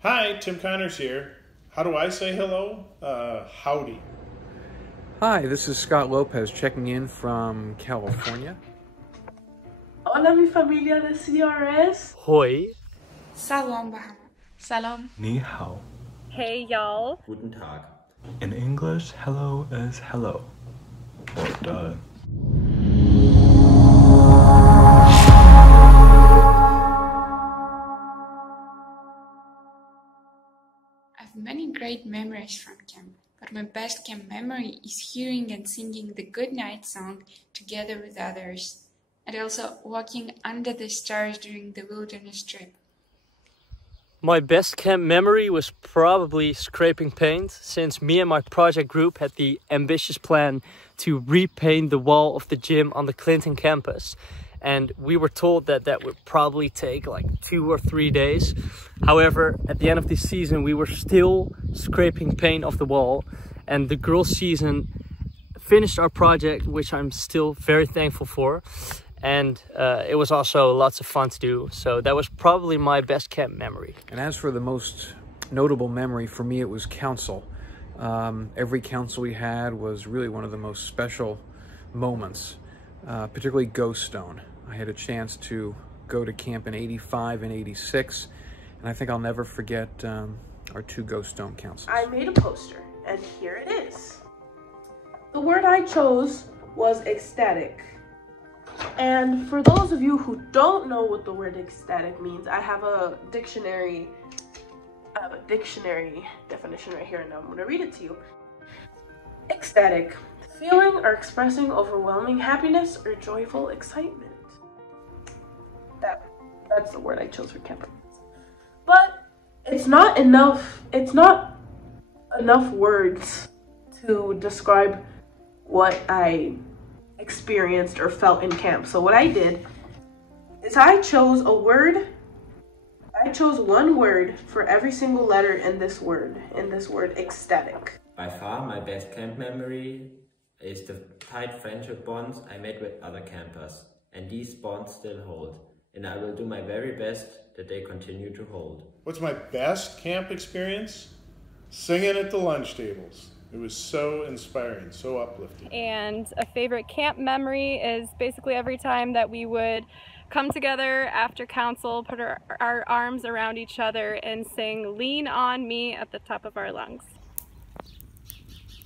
Hi, Tim Connors here. How do I say hello? Howdy. Hi, this is Scott Lopez checking in from California. Hola mi familia de CRS. Hoi. Salam Bahama. Salam. Ni hao. Hey y'all. Guten Tag. In English, hello is hello. Or duh. I have many great memories from camp, but my best camp memory is hearing and singing the Good Night song together with others, and also walking under the stars during the wilderness trip. My best camp memory was probably scraping paint, since me and my project group had the ambitious plan to repaint the wall of the gym on the Clinton campus. And we were told that that would probably take like 2 or 3 days. However, at the end of the season, we were still scraping paint off the wall. And the girls' season finished our project, which I'm still very thankful for. And it was also lots of fun to do. So that was probably my best camp memory. And as for the most notable memory, for me it was council. Every council we had was really one of the most special moments, particularly Ghost Stone. I had a chance to go to camp in '85 and '86, and I think I'll never forget our 2 Ghost Stone councils. I made a poster, and here it is. The word I chose was ecstatic. And for those of you who don't know what the word ecstatic means, I have a dictionary definition right here, and I'm going to read it to you. Ecstatic, feeling or expressing overwhelming happiness or joyful excitement. That's the word I chose for camp. But it's not enough words to describe what I experienced or felt in camp. So what I did is I chose one word for every single letter in this word ecstatic. By far, my best camp memory is the tight friendship bonds I made with other campers. And these bonds still hold. And I will do my very best that they continue to hold. What's my best camp experience? Singing at the lunch tables. It was so inspiring, so uplifting. And a favorite camp memory is basically every time that we would come together after council, put our arms around each other and sing "Lean on Me" at the top of our lungs.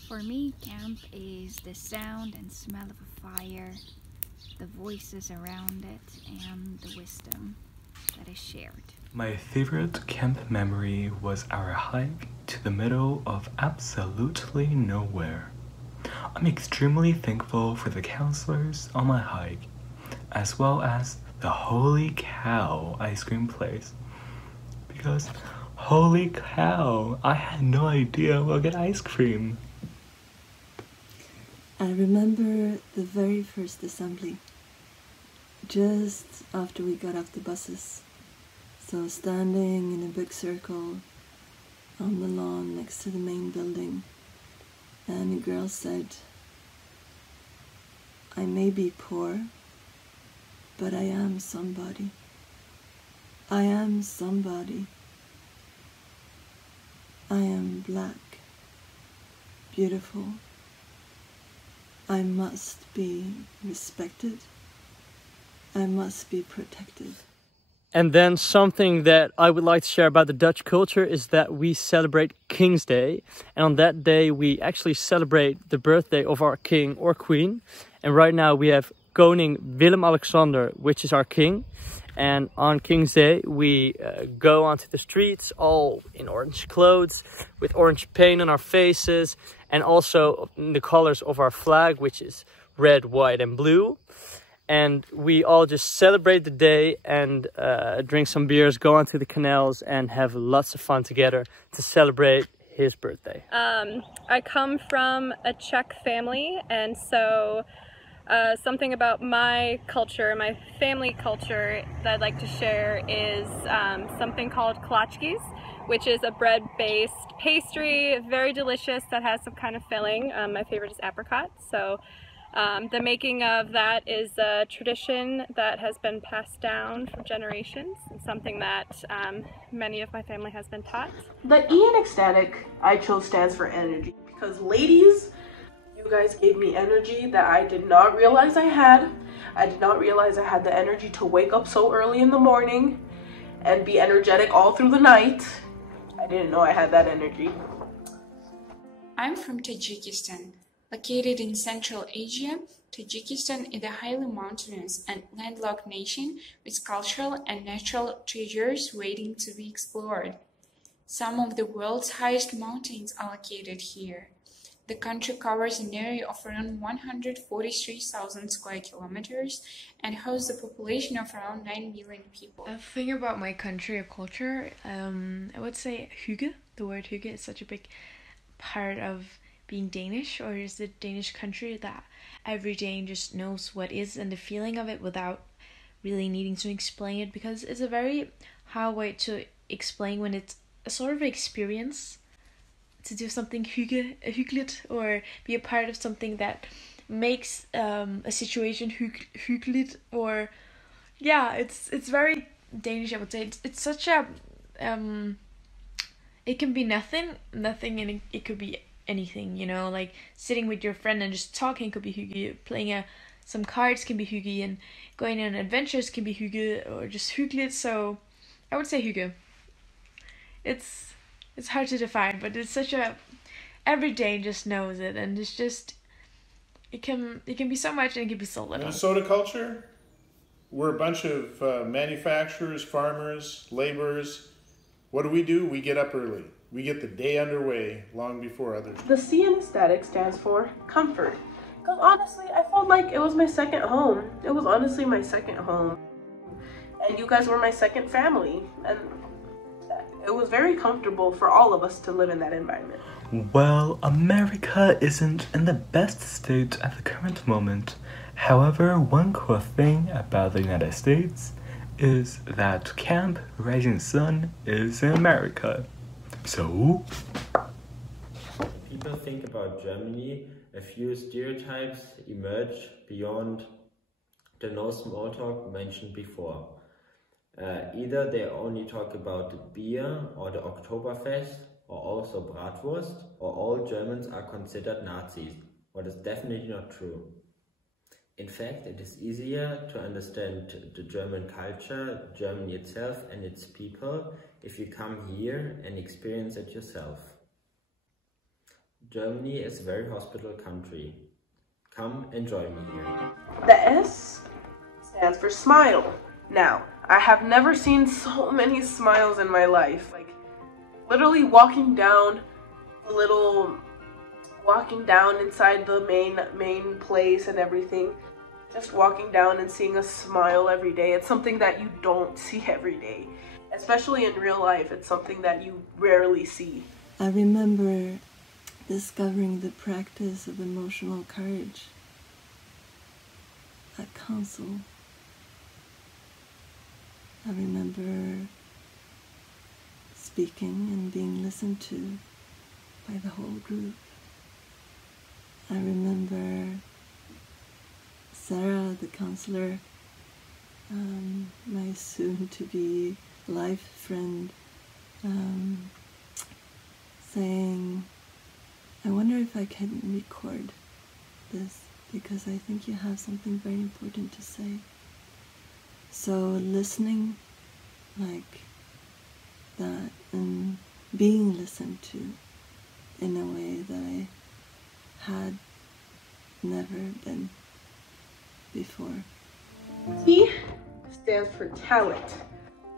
For me, camp is the sound and smell of a fire, the voices around it, and the wisdom that is shared. My favorite camp memory was our hike to the middle of absolutely nowhere. I'm extremely thankful for the counselors on my hike, as well as the Holy Cow ice cream place. Because, holy cow, I had no idea we'll get ice cream. I remember the very first assembly, just after we got off the buses. So standing in a big circle on the lawn next to the main building, and a girl said, "I may be poor, but I am somebody. I am somebody. I am black, beautiful. I must be respected. I must be protected." And then something that I would like to share about the Dutch culture is that we celebrate King's Day. And on that day, we actually celebrate the birthday of our king or queen. And right now we have Koning Willem-Alexander, which is our king. And on King's Day, we go onto the streets all in orange clothes, with orange paint on our faces, and also in the colors of our flag, which is red, white, and blue. And we all just celebrate the day and drink some beers, go onto the canals, and have lots of fun together to celebrate his birthday. I come from a Czech family, and so something about my culture, my family culture, that I'd like to share is something called kolačkis, which is a bread-based pastry, very delicious, that has some kind of filling. My favorite is apricot, so The making of that is a tradition that has been passed down for generations, and something that many of my family has been taught. The E in ecstatic I chose stands for energy, because ladies, you guys gave me energy that I did not realize I had. I did not realize I had the energy to wake up so early in the morning and be energetic all through the night. I didn't know I had that energy. I'm from Tajikistan. Located in Central Asia, Tajikistan is a highly mountainous and landlocked nation with cultural and natural treasures waiting to be explored. Some of the world's highest mountains are located here. The country covers an area of around 143,000 square kilometers and hosts a population of around 9 million people. A thing about my country or culture, I would say hygge. The word hygge is such a big part of being Danish, or is the Danish country that every Dane just knows what is and the feeling of it without really needing to explain it, because it's a very hard way to explain when it's a sort of experience to do something hyggeligt or be a part of something that makes a situation hyggeligt, or yeah, it's very Danish, I would say. It's such a it can be nothing and it could be anything, you know, like sitting with your friend and just talking could be hygge, playing some cards can be hygge, and going on adventures can be hygge, or just hyggeligt. So I would say hygge. It's hard to define, but it's such a every day just knows it, and it's just it can be so much and it can be so little. Minnesota culture, we're a bunch of manufacturers, farmers, laborers. What do? We get up early. We get the day underway long before others. The C in ecstatic stands for comfort. Because honestly, I felt like it was my second home. It was honestly my second home. And you guys were my second family. And it was very comfortable for all of us to live in that environment. Well, America isn't in the best state at the current moment. However, one cool thing about the United States is that Camp Rising Sun is in America. So, people think about Germany, a few stereotypes emerge beyond the no small talk mentioned before. Either they only talk about the beer or the Oktoberfest, or also Bratwurst, or all Germans are considered Nazis, what is definitely not true. In fact, it is easier to understand the German culture, Germany itself and its people, if you come here and experience it yourself. Germany is a very hospitable country. Come and join me here. The S stands for smile. Now, I have never seen so many smiles in my life. Like, literally walking down inside the main place and everything. Just walking down and seeing a smile every day. It's something that you don't see every day. Especially in real life, it's something that you rarely see. I remember discovering the practice of emotional courage at council. I remember speaking and being listened to by the whole group. I remember Sarah, the counselor, my soon-to-be life friend, saying, I wonder if I can record this, because I think you have something very important to say. So listening like that and being listened to in a way that I had never been before. T stands for talent.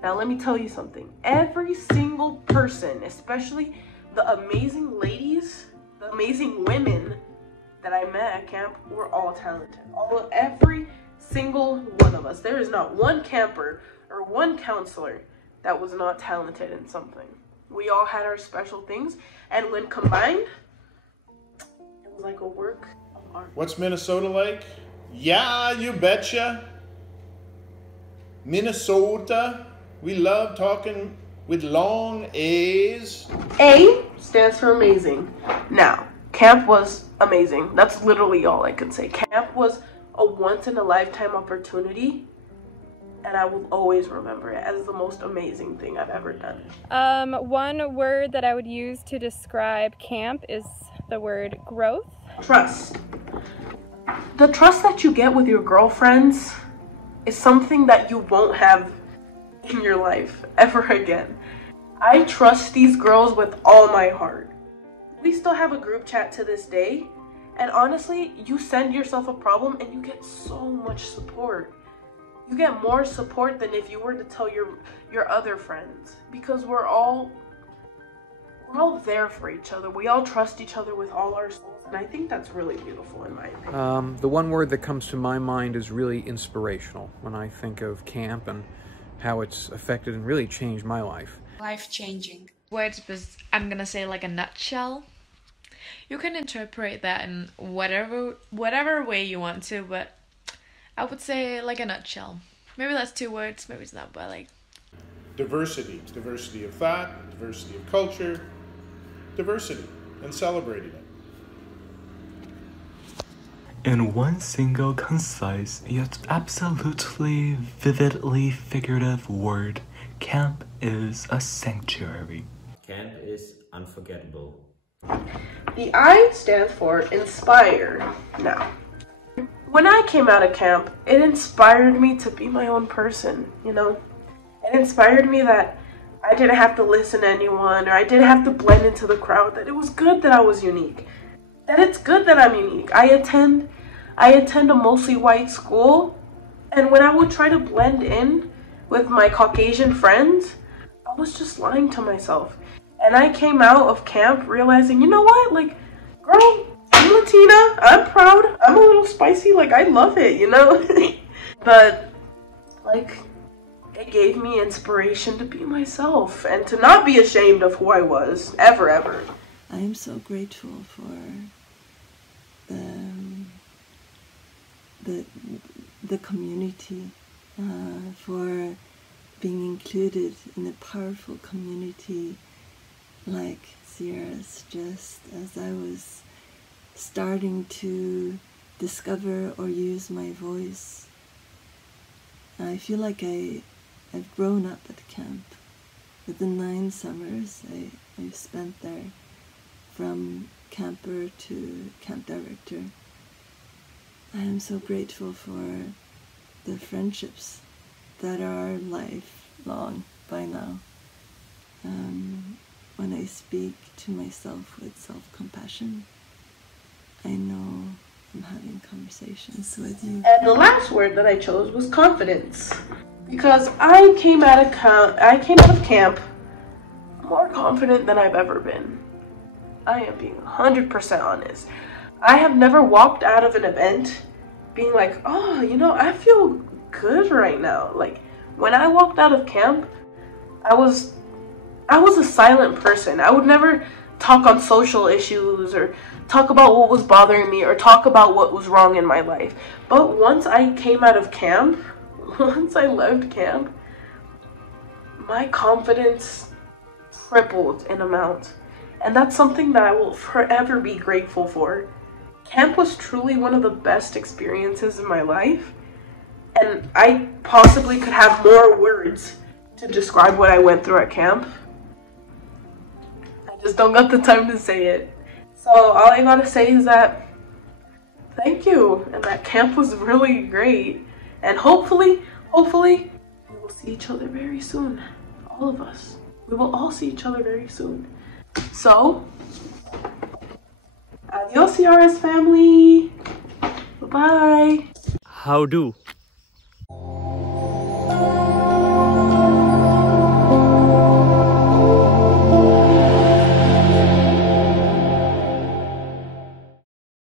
Now let me tell you something. Every single person, especially the amazing ladies, the amazing women that I met at camp, were all talented. Every single one of us. There is not one camper or one counselor that was not talented in something. We all had our special things, and when combined, it was like a work of art. What's Minnesota like? Yeah, you betcha. Minnesota, we love talking with long A's. A stands for amazing. Now, camp was amazing. That's literally all I can say. Camp was a once-in-a-lifetime opportunity, and I will always remember it as the most amazing thing I've ever done. One word that I would use to describe camp is the word growth. Trust. The trust that you get with your girlfriends is something that you won't have in your life ever again. I trust these girls with all my heart. We still have a group chat to this day, and honestly, you send yourself a problem and you get so much support. You get more support than if you were to tell your other friends, because we're all there for each other. We all trust each other with all our souls, and I think that's really beautiful in my opinion. The one word that comes to my mind is really inspirational when I think of camp and how it's affected and really changed my life. Life-changing. Words, but I'm gonna say like a nutshell. You can interpret that in whatever way you want to, but I would say like a nutshell. Maybe that's 2 words, maybe it's not, but like... Diversity. Diversity of thought, diversity of culture, diversity, and celebrating it. In one single, concise, yet absolutely vividly figurative word, camp is a sanctuary. Camp is unforgettable. The I stands for inspire. Now, when I came out of camp, it inspired me to be my own person, you know? It inspired me that I didn't have to listen to anyone, or I didn't have to blend into the crowd, that it was good that I was unique. That it's good that I'm unique. I attend a mostly white school, and when I would try to blend in with my Caucasian friends, I was just lying to myself. And I came out of camp realizing, you know what, like, girl, I'm Latina, I'm proud, I'm a little spicy, like, I love it, you know? But, like, it gave me inspiration to be myself and to not be ashamed of who I was, ever, ever. I am so grateful for the community, for being included in a powerful community like CRS, just as I was starting to discover or use my voice. I feel like I've grown up at camp. With the 9 summers I've spent there, from camper to camp director. I am so grateful for the friendships that are lifelong by now. When I speak to myself with self-compassion, I know I'm having conversations with you. And the last word that I chose was confidence, because I came out of camp more confident than I've ever been. I am being 100% honest. I have never walked out of an event being like, oh, you know, I feel good right now. Like, when I walked out of camp, I was a silent person. I would never talk on social issues or talk about what was bothering me or talk about what was wrong in my life. But once I came out of camp, once I left camp, my confidence tripled in amount. And that's something that I will forever be grateful for. Camp was truly one of the best experiences in my life. And I possibly could have more words to describe what I went through at camp. I just don't got the time to say it. So all I gotta say is that thank you. And that camp was really great. And hopefully, we will see each other very soon. All of us. We will all see each other very soon. So, adios CRS family. Bye-bye. How do?